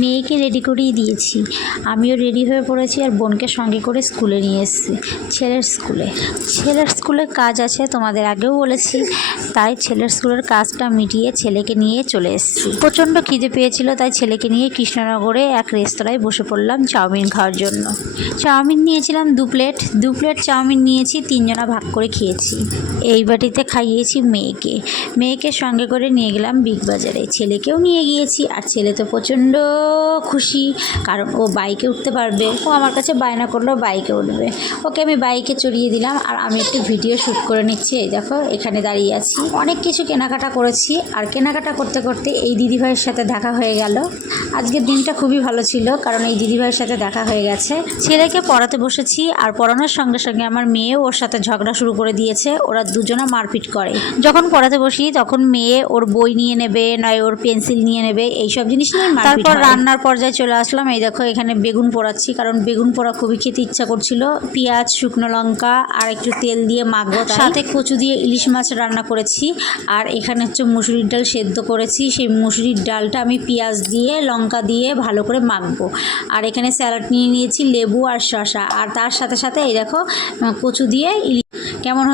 মেয়েকে রেডি করেই দিয়েছি, আমিও রেডি হয়ে পড়েছি আর বোনকে সঙ্গে করে স্কুলে নিয়ে এসেছি। ছেলের স্কুলে কাজ আছে, তোমাদের আগেও বলেছি, তাই ছেলের স্কুলের কাজটা মিটিয়ে ছেলেকে নিয়ে চলে এসেছি। প্রচণ্ড খিদে পেয়েছিল, তাই ছেলেকে নিয়ে কৃষ্ণনগরে এক রেস্তোরাঁয় বসে পড়লাম চাউমিন খাওয়ার জন্য। চাউমিন নিয়েছিলাম 2 প্লেট চাউমিন নিয়েছি, 3 জনা ভাগ করে খেয়েছি। এই বাটিতে খাইয়েছি মেয়েকে সঙ্গে করে নিয়ে গেলাম বিগ বাজারে, ছেলেকেও নিয়ে গিয়েছি। আর ছেলে তো প্রচণ্ড খুশি, কারণ ও বাইকে উঠতে পারবে। ও আমার কাছে বায়না করলো বাইকে উঠবে, ওকে আমি বাইকে চড়িয়ে দিলাম। আর আমি একটু ভিডিও শ্যুট করে নিচ্ছি। এই দেখো এখানে দাঁড়িয়ে আছি। অনেক কিছু কেনাকাটা করেছি, আর কেনাকাটা করতে করতে এই দিদিভাইয়ের সাথে দেখা হয়ে গেল। আজকের দিনটা খুবই ভালো ছিল, কারণ এই দিদিভাইয়ের সাথে দেখা হয়ে গেছে। ছেলেকে পড়াতে বসেছি, আর পড়ানোর সঙ্গে সঙ্গে আমার মেয়েও ওর সাথে ঝগড়া শুরু করে দিয়েছে। ওরা দুজনা মারপিট করে। যখন পড়াতে বসি তখন মেয়ে ওর বই নিয়ে নেবে, নয় ওর পেন্সিল নিয়ে নেবে, এইসব জিনিস নিয়ে মারপিট। তারপর রান্নার পর্যায়ে চলে আসলাম। এই দেখো এখানে বেগুন পোড়াচ্ছি, কারণ বেগুন পোড়া খুবই খেতে ইচ্ছা করছিল। পেঁয়াজ, শুকনো লঙ্কা আর একটু তেল দিয়ে মাখবো, সাথে কচু দিয়ে ইলিশ মাছ রান্না করেছি। আর এখানে হচ্ছে মুসুরির ডাল সেদ্ধ করেছি, সেই মুসুরির ডালটা আমি পেঁয়াজ দিয়ে লঙ্কা দিয়ে ভালো করে মাখবো। আর এখানে স্যালাড নিয়ে নিয়েছি, লেবু আর শসা, আর তার সাথে সাথে এই দেখো কচু দিয়ে ইলিশ। কেমন